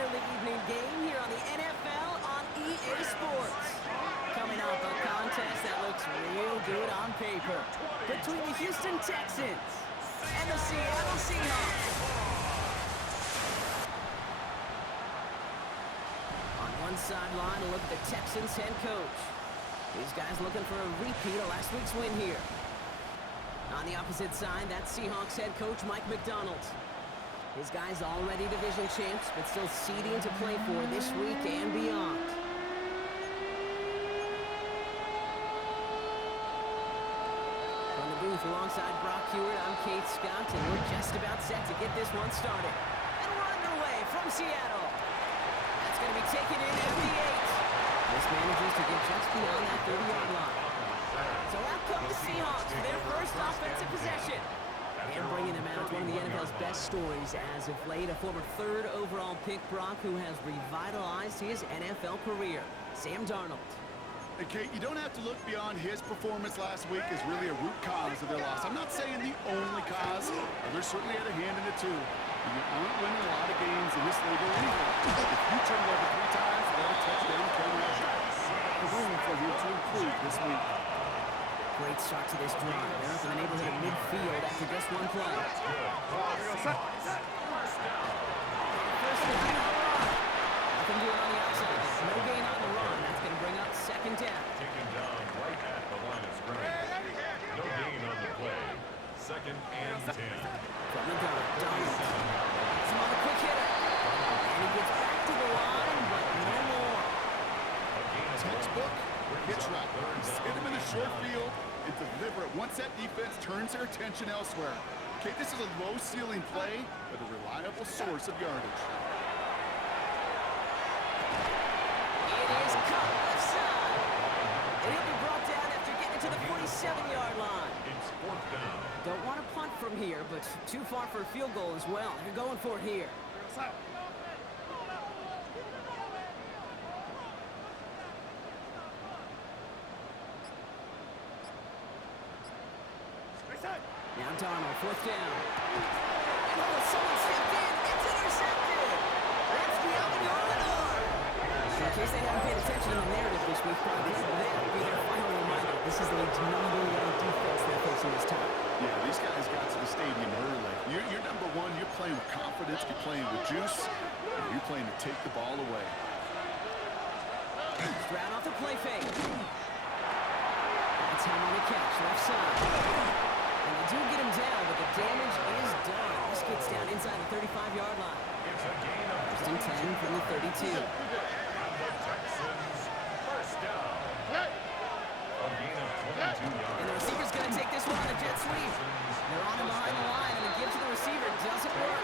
early evening game here on the NFL on EA Sports. Coming up, a contest that looks real good on paper between the Houston Texans and the Seattle Seahawks. On one sideline, a look at the Texans head coach. These guys looking for a repeat of last week's win here. On the opposite side, that's Seahawks head coach Mike McDonald. His guys already division champs, but still seeding to play for this week and beyond. From the booth alongside Brock Hewitt, I'm Kate Scott, and we're just about set to get this one started. And we're underway from Seattle. That's going to be taken in at the 8. This manages to get just beyond that 30-yard line. So out come the Seahawks for their first offensive possession. And bringing them out, one of the NFL's best stories as of late, a former 3rd overall pick, Brock, who has revitalized his NFL career, Sam Darnold. And Kate, you don't have to look beyond his performance last week as really a root cause of their loss. I'm not saying the only cause, but they're certainly had a hand in it too. And you aren't winning a lot of games in this league or anywhere. If you turn it over 3 times without a touchdown, the room for you to improve this week. Great start to this drive. They're up in the neighborhood of midfield after just one play. First and 10 on the run. Nothing doing on the outside. No gain on the run. That's going to bring up 2nd down. Taken down right at the line of scrimmage. No gain on the play. 2nd and 10. From the gun, Donald. Some on the quick hitter. And he gets back to the line, but no more. Textbook hitch route. Hit him in the short field and deliver it once that defense turns their attention elsewhere. Okay, this is a low-ceiling play, but a reliable source of yardage. It is caught left side. And he'll be brought down after getting to the 47-yard line. It's 4th down. Don't want to punt from here, but too far for a field goal as well. They're going for it here. Now Darnold, 4th down. And someone stepped in. It's intercepted. That's Benjamynn. In case they haven't paid attention in the narrative this week, probably that will be their final reminder. This is the league's #1 defense they're facing this time. Yeah, these guys got to the stadium early. You're number 1. You're playing with confidence. You're playing with juice. And you're playing to take the ball away. Stroud off the play fake. That's him on the catch, left side. And they do get him down, but the damage is done. This gets down inside the 35-yard line. It's a gain of 1st and 10 from the 32. And the Texans first down. A gain of 22 yards. And the receiver's going to take this one on a jet sweep. They're on him behind the line, and the give to the receiver doesn't work.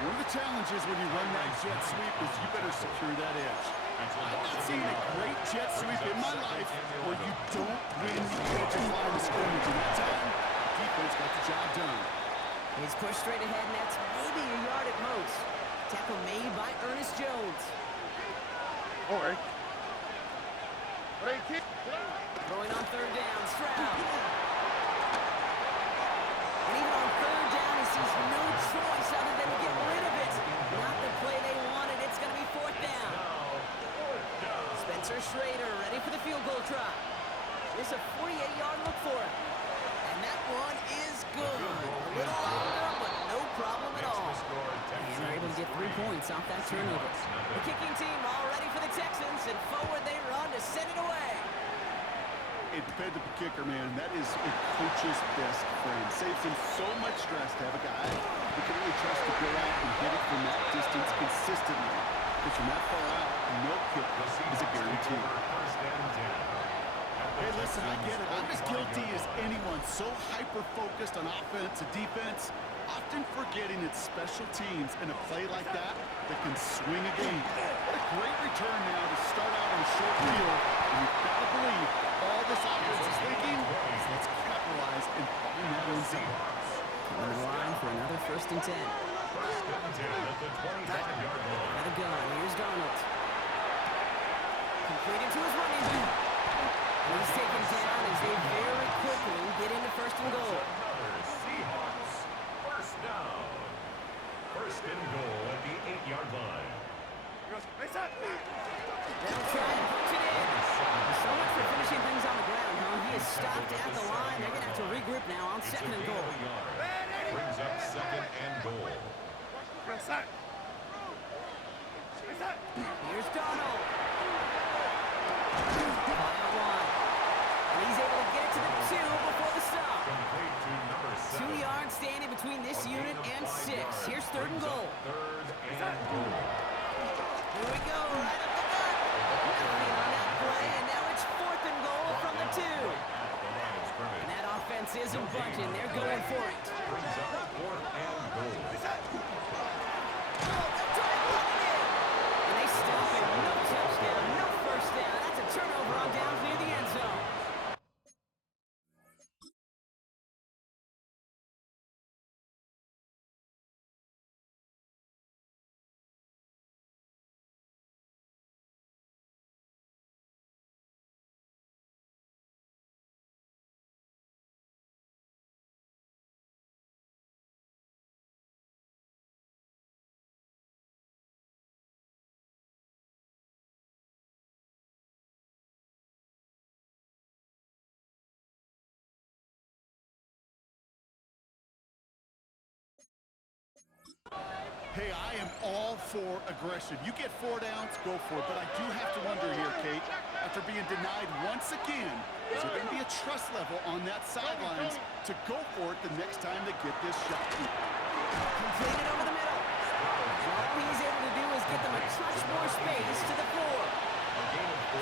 One of the challenges when you run that jet sweep is you better secure that edge. I've not seen a great jet sweep in my life where you don't win the edge of line of scrimmage. And that time, the defense got the job done. He's pushed straight ahead, and that's maybe a yard at most. Tackle made by Ernest Jones. Throwing on 3rd down, Stroud. And even on 3rd down, he sees no choice other than to get rid of it. Not the play they wanted. It's going to be 4th down. Spencer Schrader ready for the field goal try. Here's a 48-yard look for him. And that one is good. A little longer, but no problem at all. And they're able to get 3 points off that turnover. The kicking team all ready for the Texans, and forward they run to send it away. A dependable kicker, man, that is a coach's best friend. Saves him so much stress to have a guy who can really trust to go out and hit it from that distance consistently. Because from that far out, no kick is a guarantee. Hey, listen, I get it. I'm as guilty as anyone. So hyper-focused on offense and defense, often forgetting it's special teams in a play like that that can swing a game. What a great return now to start out on a short field. And you've got to believe all this offense is thinking is let's capitalize and find that end zone. On the line for another 1st and 10. 1st and 10 at the 27-yard line. Got a gun. Here's Darnold. Completed to his running back. And he's taken down as they very quickly get into 1st and goal. Seahawks first down. 1st and goal at the 8-yard line. Here's Donald. Fire one. And he's able to get it to the 2 before the stop. Complete to number 7. 2 yards standing between this unit and 6. Here's 3rd and goal. Third and goal. Here we go, right up the gut. Nothing on that play, and now it's 4th and goal from the 2. The line of scrimmage. And that offense isn't budging. They're going for it. Brings up 4th and goal. Oh, they'll try to run it in. And they stop it. No touchdown, no first down. That's a turnover on downs near the end zone. Hey, I am all for aggression. You get 4 downs, go for it. But I do have to wonder here, Kate, after being denied once again, is there going to be a trust level on that sidelines to go for it the next time they get this shot? Completed over the middle. All he's able to do is get them a touch more space to the 4.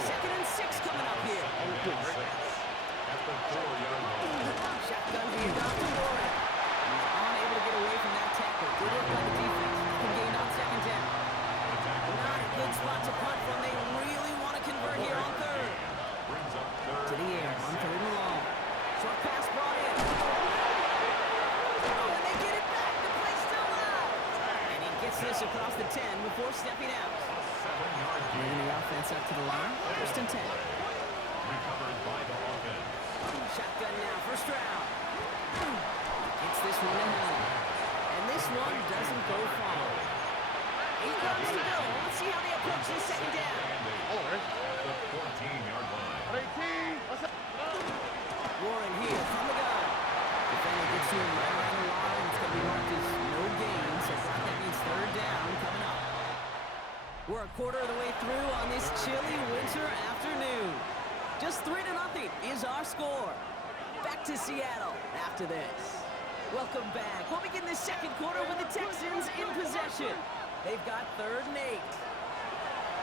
2nd and 6 coming up here. At the 4-yard line. Shotgun here, Dr. Warren. He's unable to get away from that tackle. Good work by the defense. Nothing gained on 2nd down. Not a good spot to punt from. They really want to convert here on 3rd. Brings up 3rd. To the air on 3rd and long. Short pass brought in. Oh, and they get it back. The play's still live. And he gets this across the 10 before stepping out. 7-yard gain. Bringing the offense up to the line. 1st and 10. Recovered by the offense. Shotgun now, 1st round. Gets this one to home. And this one doesn't go far. 8 yards to go. Let's see how they approach this 2nd down. At the 14-yard line. Warren here from the gun. Defender gets to him right around the line. It's going to be marked as no gain. So that means 3rd down coming up. We're a quarter of the way through on this chilly winter afternoon. Just 3-0 is our score. Back to Seattle after this. Welcome back. We'll begin the 2nd quarter with the Texans in possession. They've got 3rd and 8.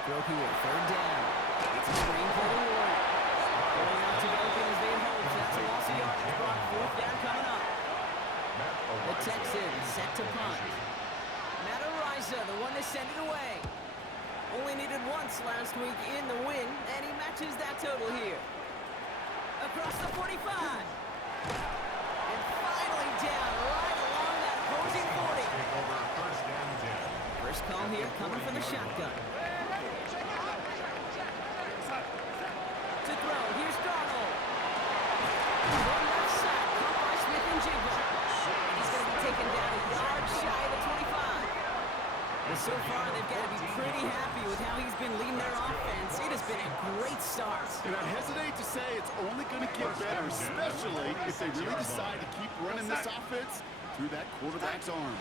Throw here, 3rd down. It's a screen play to Warren. Going out to the open as they hope. That's a loss of yardage. Brought 4th down coming up. The Texans set to punt. Matt Ariza, the one to send it away. Only needed once last week in the win, and he matches that total here. Across the 45. And finally down right along that opposing 40. Take over 1st and 10. First call here coming from the shotgun. To throw, here's Donald. One left side, caught by Smith-Njigba. And he's going to be taken down a yard shy of the 25. And so far, they've got to be pretty happy with how he's been leading their offense. It has been a great start. And I hesitate to say it's only going to get better, especially if they really decide to keep running this offense through that quarterback's arm.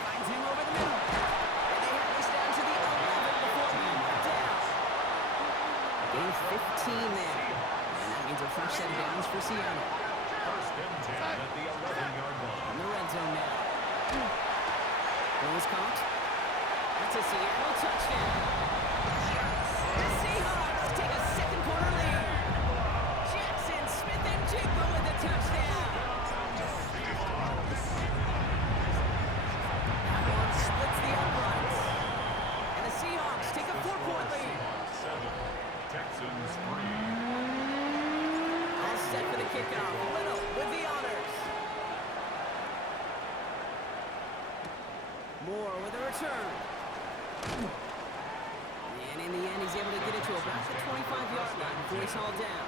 Finds him over the middle. And they have this down to the 11 before being marked down. Gain 15 there. And that means a fresh set of downs for Seattle. 1st and 10 at the 11-yard line. In the red zone now. Goes caught. That's a Seattle touchdown. The Seahawks take a 2nd quarter lead. Jackson Smith-Njigba with the touchdown. That one splits the uprights. And the Seahawks take a 4-point lead. 7. Texans 3. All set for the kickoff. Little with the honors. Moore with a return. And in the end, he's able to get it to about the 25-yard line before he's hauled down.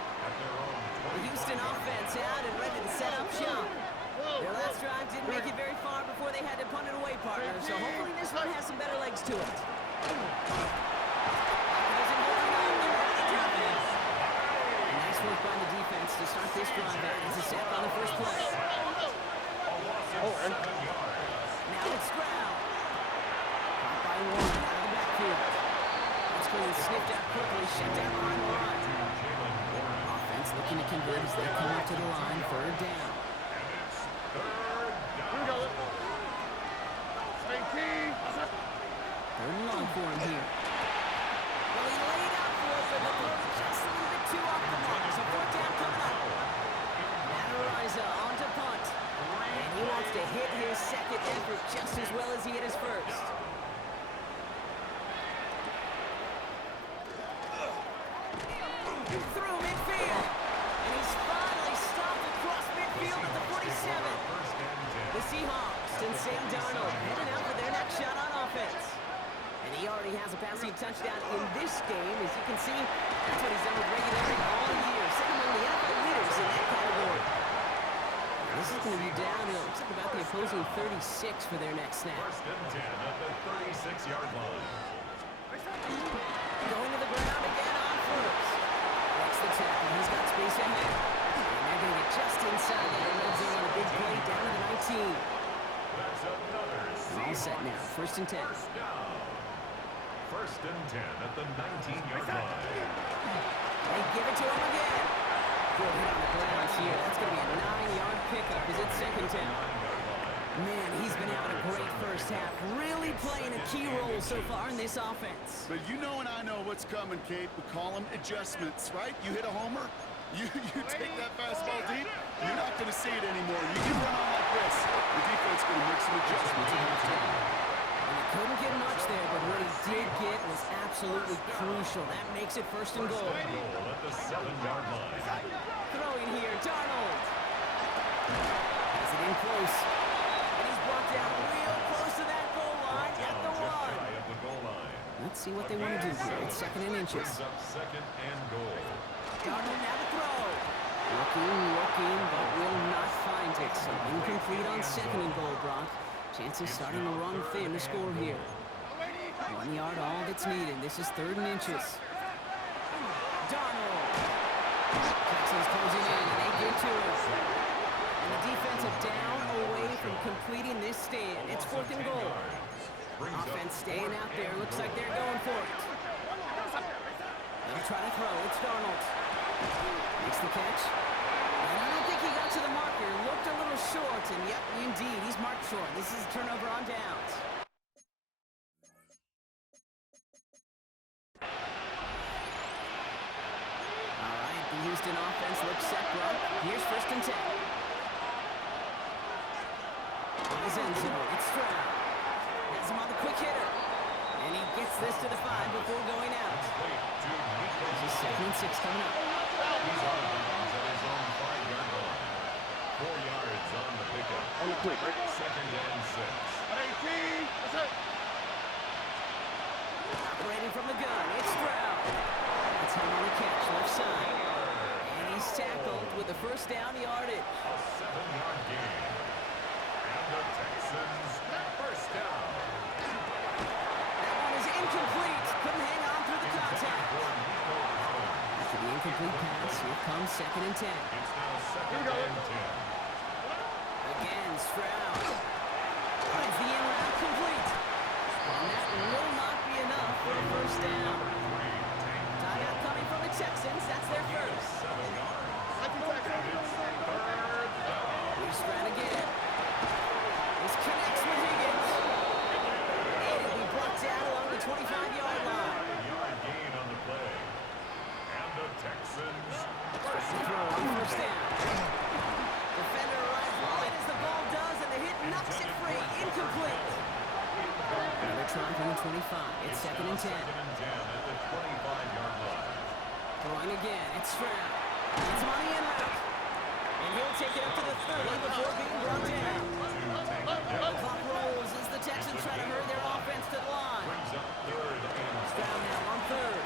The Houston offense out and ready to set up shop. Their last drive didn't make it very far before they had to punt it away, partner. So hopefully this one has some better legs to it. Nice work by the defense to start this drive out. It's a sack on the first play. Now it's Stroud. Caught by one out of the backfield. That's going sniffed out quickly, shut down behind the line. Offense looking to convert as they come up to the line, third down. Third and long for him here. Well, he laid out for it, but the throw just a little bit too off the mark. So fourth down coming up. Matariza on to punt. And he wants to hit his second effort just as well as he hit his first. Through midfield. And he's finally stopped across midfield at the 47. The Seahawks and Sam Darnold heading out for their next shot on offense. And he already has a passing touchdown in this game. As you can see, that's what he's done with regularity all year. Second among the NFL leaders in that category. This is going to be downhill. Looks like about the opposing 36 for their next snap. First and 10 at the 36-yard line. Going to the ground again on first. That's the tackle. He's got space ahead. And they're going to get just inside that red zone on a big play down to the 19. That's another All set now. First and 10. First down. First and 10 at the 19-yard line. They give it to him again. Good hit on the ground here. That's going to be a 9-yard pickup as it's second down. Man, he's been having a great first half. Really playing a key role so far in this offense. But you know and I know what's coming, Kate. We call them adjustments, right? You hit a homer, you take that fastball deep, you're not going to see it anymore. You can run on like this. The defense going to make some adjustments at halftime. And he couldn't get much there, but what he did get was absolutely crucial. That makes it first and goal. Goal at the 7-yard line. Throwing here, Darnold. Has it in close. And he's brought down real close to that goal line at the 1. Shy of the goal line. Let's see what they want to do here. It's second and inches. Brings up second and goal. Darnold now to throw. Looking, but will not find it. So incomplete on second and goal, Brock. Chances starting to run thin to score here. 1 yard, all that's needed. This is third and inches. Darnold. Texans closing in, and they get to it. And the defensive down away from completing this stand. It's fourth and goal. Offense staying out there. Looks like they're going for it. They'll try to throw. It's Darnold. Makes the catch. And I don't think he got to the marker. Looked a little short, and yep, indeed, he's marked short. This is a turnover on downs. All right, the Houston offense looks set, bro. Here's first and 10. On his end zone, it's Stroud. Has him on the quick hitter. And he gets this to the 5 before going out. This is second and 6 coming up. He's on the bounds at his own 5-yard line. 4 yards on the pickup. Second and 6. Operating from the gun, it's Stroud. That's him on the catch, left side. And he's tackled with the first down yardage. A 7-yard gain. And the Texans first down. That one is incomplete. Couldn't hang on through the contact. After the incomplete pass, here comes second and 10. It's now second and 10. Again, Stroud. Finds the in route complete. And that will not be enough for a first down. Timeout coming from the Texans. That's their first. 7 yards. Here's Stroud again. This connects with Higgins. And it'll be brought down along the 25-yard line. 5-yard gain on the play. And the Texans First and throw on first down. Defender arrives right as the ball does, and the hit knocks it free. Incomplete. Another try from the 25. It's second and 10. second and 10 at the 25-yard line. Throwing again. It's Stroud. It's on the in route. And he'll take it up to the 30 before being brought down. The clock rolls as the Texans try to hurry their offense to the line. Brings up third and Stroud now on third.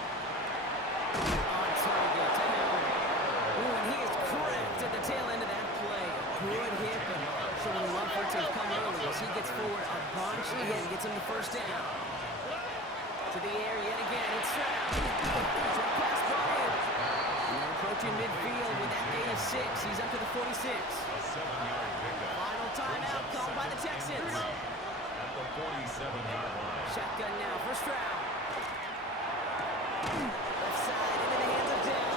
On target to Hill. Ooh, and he is cracked at the tail end of that play. Good hit, but showing love for it to come early as he gets forward a bunch and gets him the first down. To the air yet again. It's Stroud. Short pass brought in. And they're approaching midfield with that gain of 6. He's up to the 46. a 7-yard pickup. Final timeout called by the Texans. At the 47-yard line. Shotgun now for Stroud. Left side into the hands of Dell.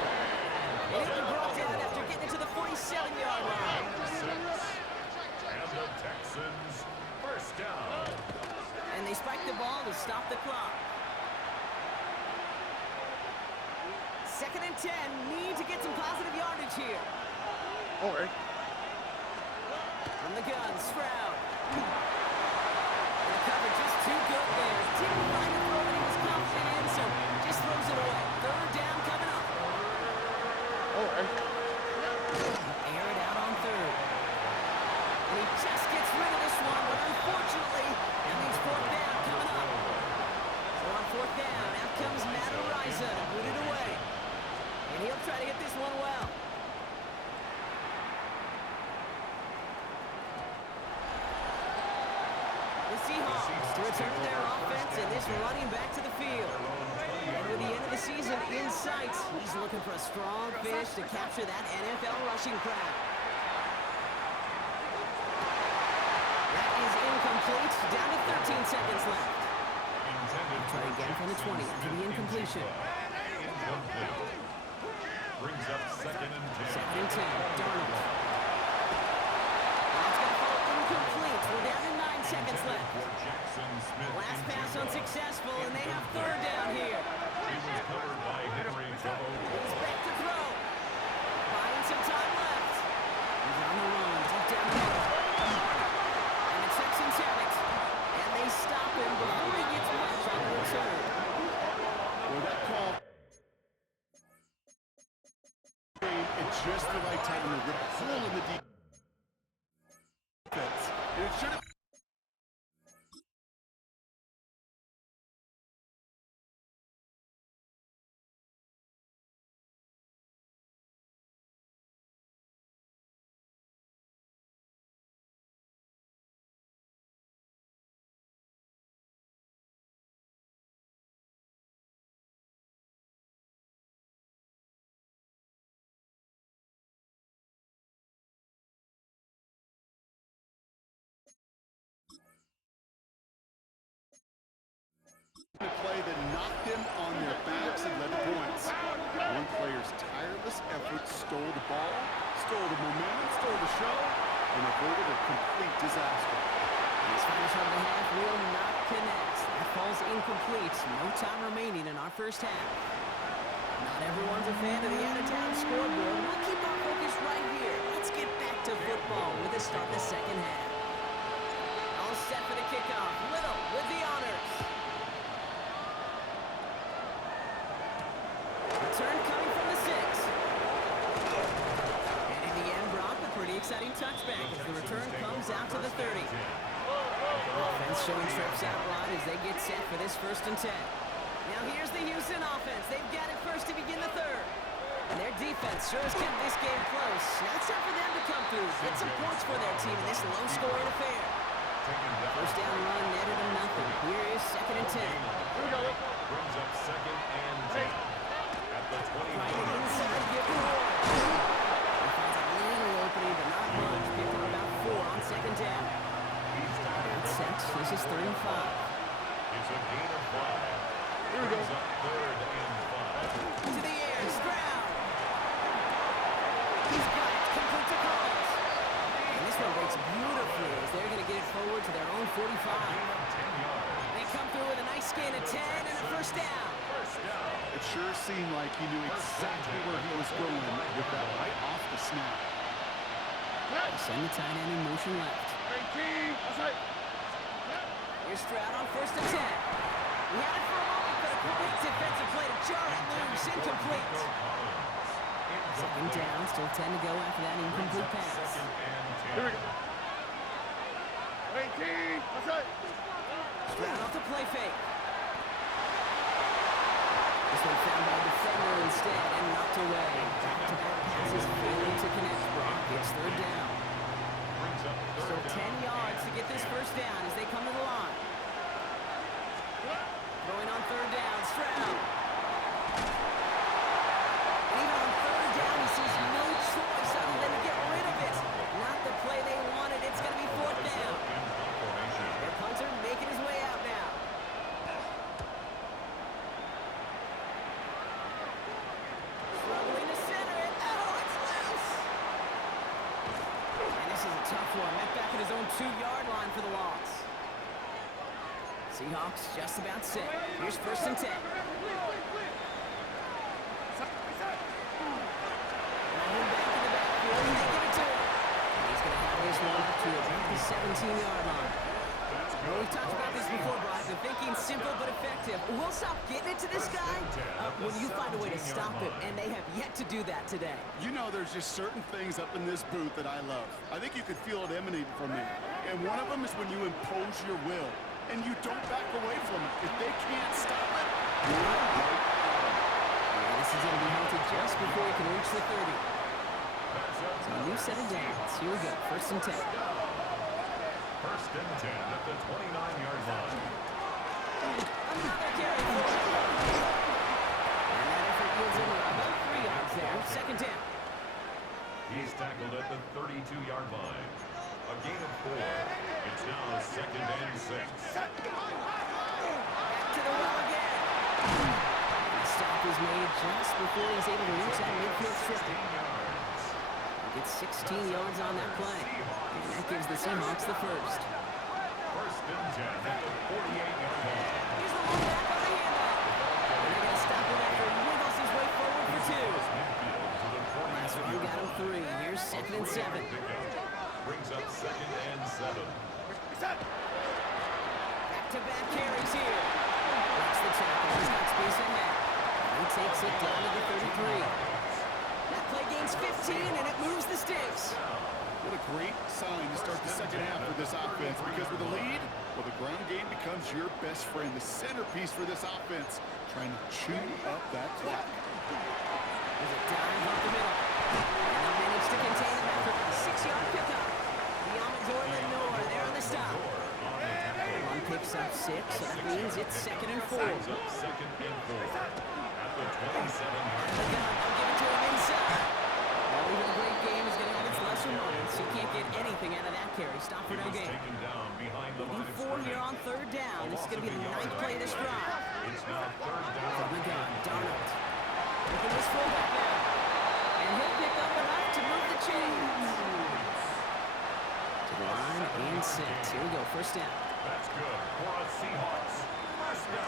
And he'll be brought down after getting it to the 47-yard line. And the Texans first down. And they spike the ball to stop the clock. 2nd and 10. Need to get some positive yardage here. All right. From the gun, Stroud. And the coverage is too good there. Didn't find the throw that he was confident in, so just throws it away. 3rd down coming up. All right. Air it out on 3rd. And he just gets rid of this one, but unfortunately, that means 4th down coming up. So on 4th down, out comes Matt Ariza to boot it away. And he'll try to hit this one well. The Seahawks to return their offense and this running back to the field. And with the end of the season in sight, he's looking for a strong finish to capture that NFL rushing crowd. That is incomplete. Down to 13 seconds left. Try again from the 20 after the incompletion. Incomplete. Brings up 2nd and 10. 2nd and 10. Darnold. That's going to fall incomplete. We're down to 9 seconds left. For Jackson Smith. Last pass unsuccessful, and they have 3rd down here. He was covered by Henry Joe. He's back to throw. Buying some time left. He's on the run, deep down the middle. And the Texans have it. And they stop him before he gets much on the return. Well, that call at just the right time to rip a hole in the defense. And it should have. Play that knocked them on their backs and led to points. One player's tireless effort stole the ball, stole the momentum, stole the show, and avoided a complete disaster. This finish on the half will not connect. That falls incomplete. No time remaining in our first half. Not everyone's a fan of the out-of-town scoreboard. We'll keep our focus right here. Let's get back to football with the start of the 2nd half. All set for the kickoff. Little with the honors. Return coming from the 6. And in the end, Brock, a pretty exciting touchback as the return comes out to the 30. Offense showing trips out wide as they get set for this 1st and 10. Now here's the Houston offense. They've got it first to begin the 3rd. And their defense sure has kept this game close. Now it's time for them to come through. Get some points for their team in this low-scoring affair. First down run netted them nothing. Here is 2nd and 10. Brings up 2nd and 10. At the 20. Right inside, give the Ward. He finds a little opening, but not much. Picked up about 4 on 2nd down. Set. This is 3 and 5. It's a gain of 5. Here we go. Brings up 3rd and 5. To the air, Stroud. He's got it. Complete to Collins. And this one breaks beautifully as they're going to get it forward to their own 45. They come through with a nice gain of 10 and a first down. It sure seemed like he knew exactly where he was going with that right off the snap. Send the tight end in motion left. Here's Stroud on 1st and 10. He had it for a moment, but a quick defensive play to jar it loose. Incomplete. 2nd down, still 10 to go after that incomplete pass. Here we go. Stroud off the play fake. This one found by a defender instead and knocked away. Back-to-back passes failing to connect. Brock gets 3rd down. So 10 yards to get this first down as they come to the line. Going on 3rd down, Stroud. Even on 3rd down, he sees no choice other than to get rid of it. Not the tough one. Met back at his own 2-yard line for the loss. Seahawks just about set. Here's 1st and 10. Back in the backfield, and they give it to him. And he's going to have this one up to about the 17-yard line. Well, we've talked about this before, Brock. The thinking's simple but effective. We'll stop getting it to this guy when you find a way to stop it, and they have yet to do that today. You know, there's just certain things up in this booth that I love. I think you could feel it emanating from them. And one of them is when you impose your will, and you don't back away from it. If they can't stop it, you're right. Yeah, this is going to be halted just before he can reach the 30. So a new set of downs. Here we go, 1st and 10. 1st and 10 at the 29-yard line. Another carry for him. And that effort yields him about 3 yards there. 2nd down. He's tackled at the 32-yard line. A gain of 4. It's now 2nd and 6. Back to the well again. The stop is made just before he's able to reach that midfield strip. He gets 16 yards on that play. And that gives the Seahawks the 1st. 1st and 10 at the 48-yard line. Here's the one back on the handoff. And they're going to stop him after he wiggles his way forward for 2. Last one got him 3. Here's 2nd and 7. Brings up 2nd and 7. Back-to-back carries here. Breaks the tackle. He's got space ahead. And he takes it down to the 33. That play gains 15, and it moves the sticks. What a great sign to start the second half for this offense, because with a lead, well, the ground game becomes your best friend, the centerpiece for this offense, trying to chew up that clock. There's a dive up the middle. And they manage to contain him after a 6-yard pickup. The Amador Lenore there on the stop. One picks up 6, so that means it's 2nd and 4. Brings up 2nd and 4 at the 27-yard The line. gun, they'll give it to him inside. Well, even a great game is going to have its lesser moments. You can't get anything out of that carry. Stop for He no was gain. taken down behind the line of 4 here on scrimmage. 3rd down. This is going to be the 9th play of this drive. It's now 3rd down. From the gun, Darnold. Look at this fullback now. And he'll pick up enough to move the chains. To the line and 6. Here we go, 1st down. That's good for a Seahawks. 1st down.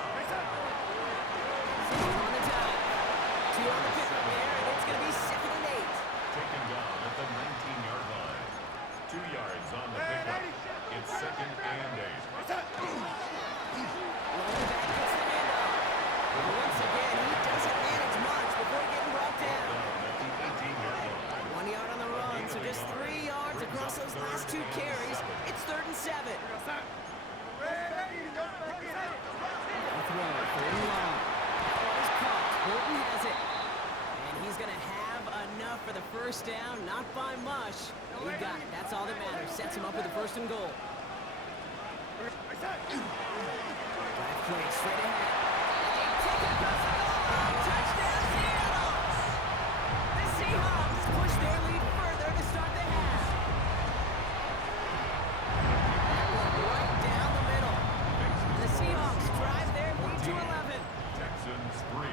0 on the dive. 2 on the pickup there, and it's going to be 2nd and 8. Taken down at the 19-yard line. 2 yards on the pickup. It's 2nd and 8. Rolling back gets the handoff. And once again, he doesn't manage much before getting brought down. At the 18-yard line. 1 yard on the run, so just 3 yards across those last 2 carries. It's 3rd and 7. Throw, 3rd and long. That ball is caught. Horton has it. And he's going to have enough for the 1st down. Not by much. He got it. That's all that matters. Sets him up with the 1st and goal. Drive play straight ahead. Take it across the goal line. Touchdown, Seattle! The Seahawks push their lead further to start the half. That went right down the middle. The Seahawks drive their lead to 11. Texans 3.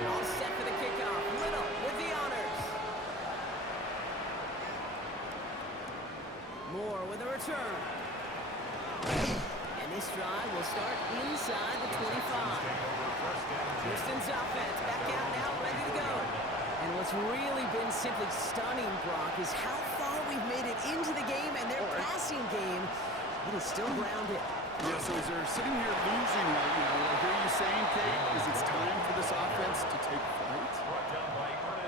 All set for the kickoff. Little with the honors. Moore with a return. And this drive will start inside the 25. Houston's offense back out now, ready to go. And what's really been simply stunning, Brock, is how far we've made it into the game, and their passing game, it is still grounded. Yeah, so as they're sitting here losing right now, what I hear you saying, Kate, is it's time for this offense to take flight.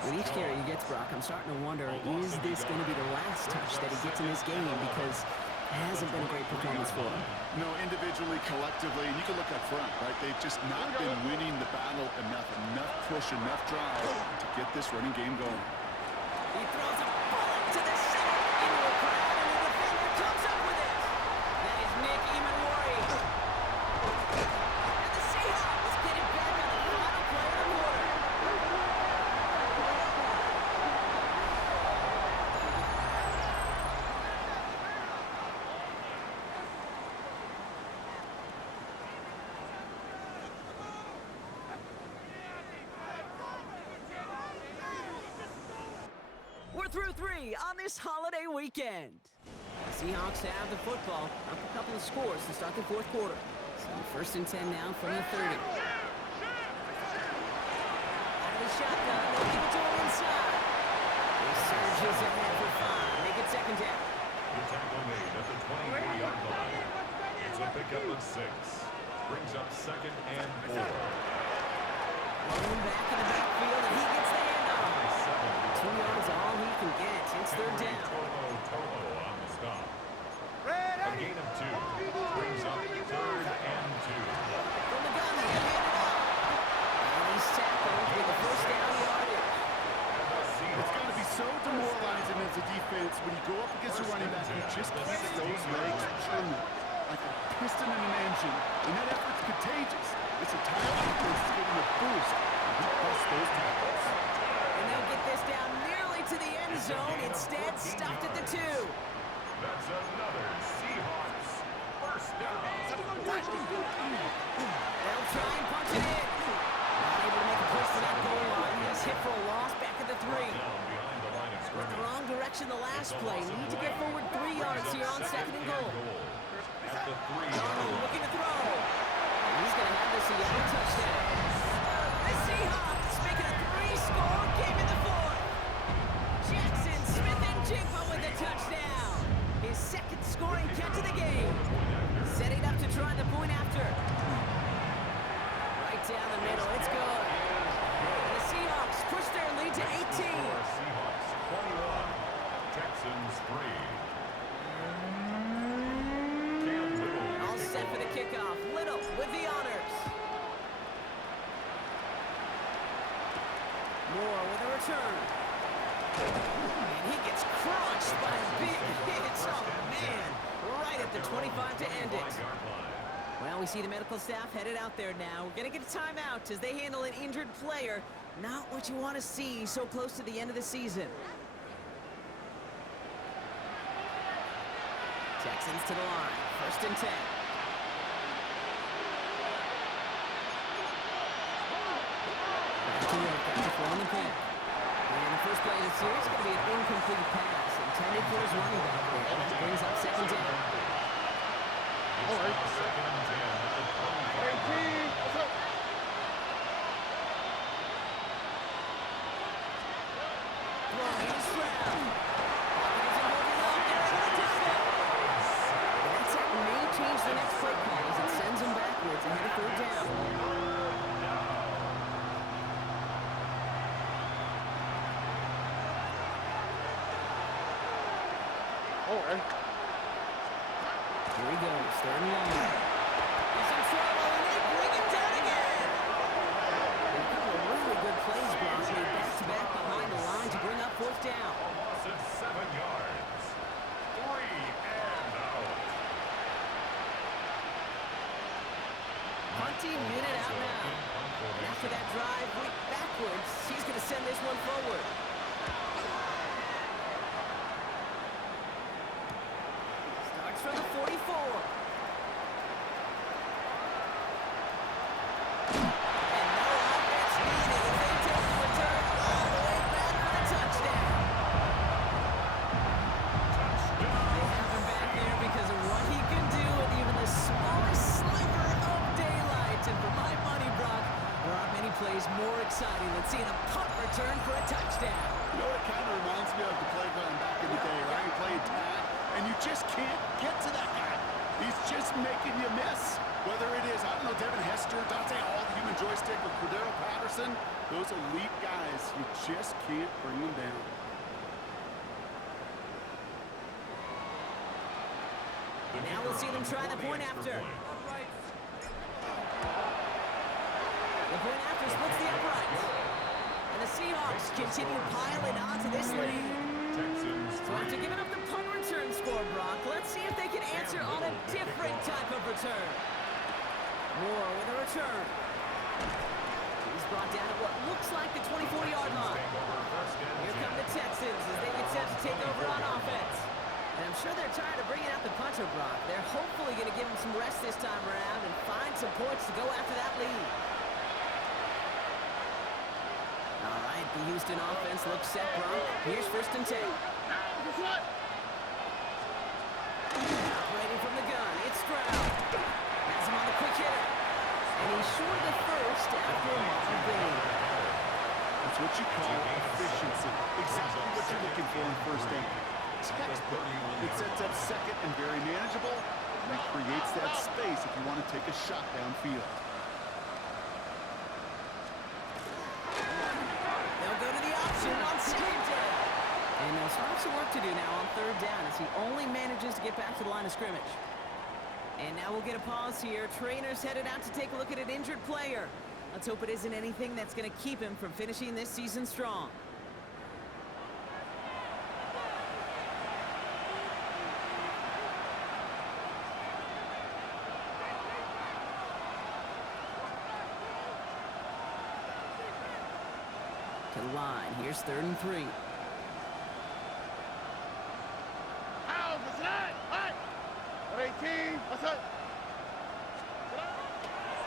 With each carry he gets, Brock, I'm starting to wonder, is this going to be the last touch that he gets in this game? Because it hasn't been a great performance for him. No, individually, collectively, and you can look up front, right? They've just not been winning the battle enough push, enough drive to get this running game going. He throws a bullet to the center into a crowd, and the defender comes up with it. That is Nick Imanwari. And the Seahawks get it back on the final play of the quarter. We're through 3 on this holiday weekend. The Seahawks have the football, up a couple of scores to start the fourth quarter. So first and 10 now from the 30. Out of the shotgun, they'll give it to him inside. He surges ahead for 5. Make it second down. The tackle made at the 23-yard line. It's a pickup of 6. Brings up second and 4. Rolling back in the backfield, and he gets the handoff. 2 yards all he can get. It's third down. Toho on the stop. A gain of 2. Brings up third and 2. From the gun, they hand it off. And he's tackled with the first down yardage. It's got to be so demoralizing as a defense when you go up against a running back who just keeps those legs churning like a piston in an engine. And that effort's contagious. This entire offense is getting a boost when he busts those tackles. And they'll get this down nearly to the end zone. Instead, stopped at the 2. That's another Seahawks first down. They'll try and punch it in. Not able to make a push to that goal line. He's hit for a loss back at the 3. Down behind the line of The scrimmage. wrong direction the last play. Need to get forward 3 yards here on second and goal. At the 3-yard Donald line. looking to throw. And he's going to have the Seattle touchdown. The Seahawks making a 3-score game in the fourth. Jackson Smith-Njigba with the touchdown. His second scoring catch of the game. Setting up to try the point after. Right down the middle. It's good. And the Seahawks push their lead to 18. Seahawks 21. Texans 3. All set for the kickoff. Little with the honors. Moore with a return. And he gets crushed by a big hit. Oh, man. Right at the 25 to end it. Well, we see the medical staff headed out there now. We're going to get a timeout as they handle an injured player. Not what you want to see so close to the end of the season. Texans to the line. First and 10. On the pin. And the first play of the series is going to be an incomplete pass intended for his running back there. Which brings up second down. All right. Second and 10 at the 25. Throwing is Stroud. That sack may change the next play call as it sends him backwards ahead of third down. Here he goes, third and long. He's in trouble, and they bring him down again. A couple of really good plays, Brock, made back-to-back behind the line to bring up fourth down. A loss of 7 yards. 3 and out. Punting unit out now. And after that drive went backwards, he's going to send this one forward. Starts from the 44. And no offense needed as they take the return all the way back for the touchdown. They have him back there because of what he can do with even the smallest sliver of daylight. And for my money, Brock, there aren't many plays more exciting than seeing a punt return for a touchdown. You know, it kind of reminds me of the playground back in the day, right? You're playing tag, and you just can't get to that guy. He's just making you miss. Whether it is, I don't know, Devin Hester, Dante Hall, the human joystick, or Cordero Patterson, those elite guys, you just can't bring them down. And now we'll see them try the point after. The point after splits the uprights. And the Seahawks continue piling onto this lead. Texans So after giving up the punt return score, Brock, let's see if they can answer on a different type of return. Moore with a return. He's brought down at what looks like the 24-yard line. Here come the Texans as they get set to take over on offense. And I'm sure they're tired of bringing out the punter, Brock. They're hopefully going to give him some rest this time around and find some points to go after that lead. All right, the Houston offense looks set, Brock. Here's 1st and 10. Operating from the gun, it's Stroud. Has him on the quick hitter. And he's short of the first after a long gain. That's what you call efficiency. Exactly what you're looking for in first down. Textbook. It sets up second and very manageable, and it creates that space if you want to take a shot downfield. They'll go to the option on 2nd down. And they'll start some work to do now on 3rd down as he only manages to get back to the line of scrimmage. And now we'll get a pause here. Trainer's headed out to take a look at an injured player. Let's hope it isn't anything that's going to keep him from finishing this season strong. To the line. Here's 3rd and 3.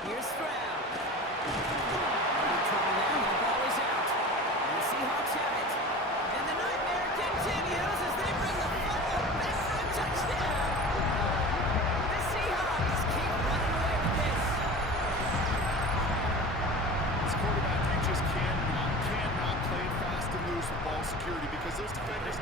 Here's Stroud. Trouble now. The ball is out. And the Seahawks have it. And the nightmare continues as they bring the football back for a touchdown. The Seahawks keep running away with this. This quarterback, he just cannot play it fast and loose with ball security because those defenders,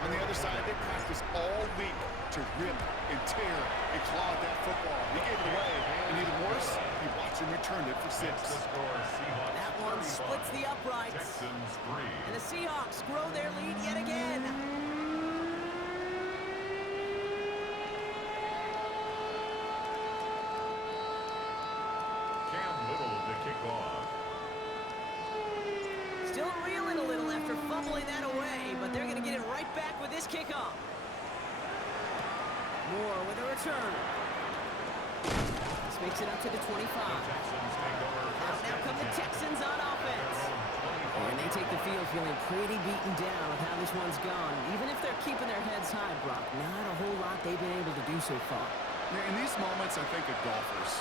on the other side, they practice all week to rip and tear and claw at that football. He gave it away, and even worse, he watched him return it for 6. That one splits the uprights. Texans 3. And the Seahawks grow their lead yet again. Cam Little to kick off. Still reeling a little after fumbling that away, but they're going to get it right back with this kickoff. Moore with a return. This makes it up to the 25. Now come the Texans on offense. And they take the field feeling pretty beaten down with how this one's gone. Even if they're keeping their heads high, Brock, not a whole lot they've been able to do so far. Yeah, in these moments, I think of golfers.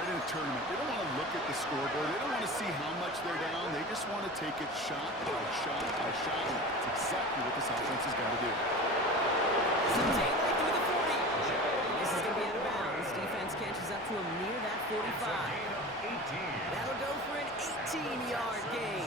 Right in a tournament, they don't want to look at the scoreboard. They don't want to see how much they're down. They just want to take it shot by shot by shot. It's exactly what this offense has got to do. Some daylight through the 40. And this is going to be out of bounds. Defense catches up to him near that 45. That'll go for an 18-yard gain.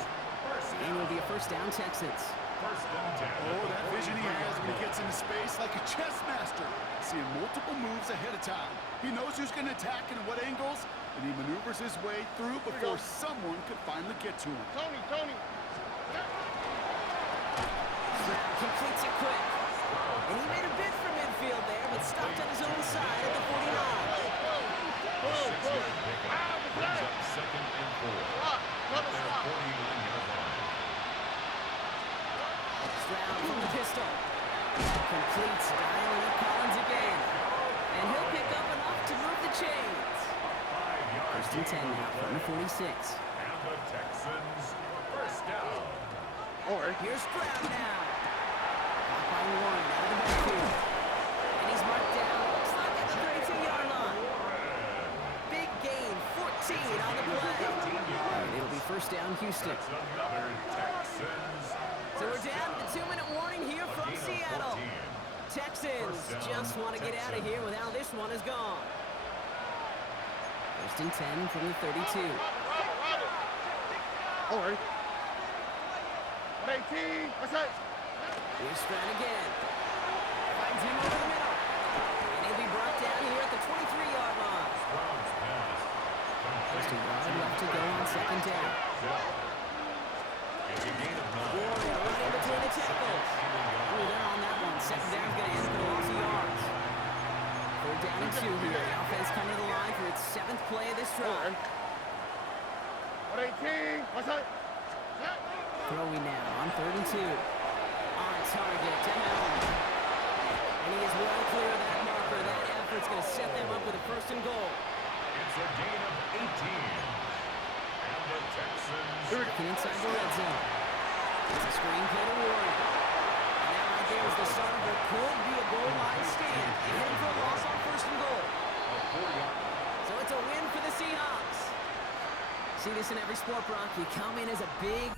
And will be a 1st down, Texans. Oh, that vision he has when he gets into space like a chess master. Seeing multiple moves ahead of time. He knows who's going to attack and at what angles, and he maneuvers his way through before someone could finally get to him. Tony. Completes it quick. And he made a bid for midfield there, but stopped on his own side at the 49. Brings up 2nd and 4. At their 49-yard line. Stroud from the pistol. Completes, dialing up Collins again. And he'll pick up enough to move the chains. 1st and 10 now from the 46. And the Texans 1st down. Here's Stroud now. Caught by Warren out of the backfield. And he's marked down. Looks like at the 32-yard line. Big gain, 14 on the play. And it'll be 1st down, Houston. That's another Texans. So we're down to the 2-minute warning here from Seattle. Texans just want to get out of here with how this one has gone. 1st and 10 from the 32. All right. 18. What's that? Here's Stroud again. Finds him over the middle. And he'll be brought down here at the 23-yard line. Just a yard left to go on 2nd down. Warren running between the tackles. Oh, they're on that one. 2nd down's going to end with a loss of yards. 3rd down and 2 here. The offense coming to the line for its 7th play of this drive. 18. What's that? Throwing now on 3rd and 2. On target to Helm. And he is well clear of that marker. That effort's going to set them up with a 1st and goal. It's a gain of 18. And the Texans. Looking inside the red zone. It's a screen play to Warren. And that right there is the start of what could be a goal line stand. They hit him for a loss on 1st and goal. So it's a win for the Seahawks. See this in every sport, Brock. You come in as a big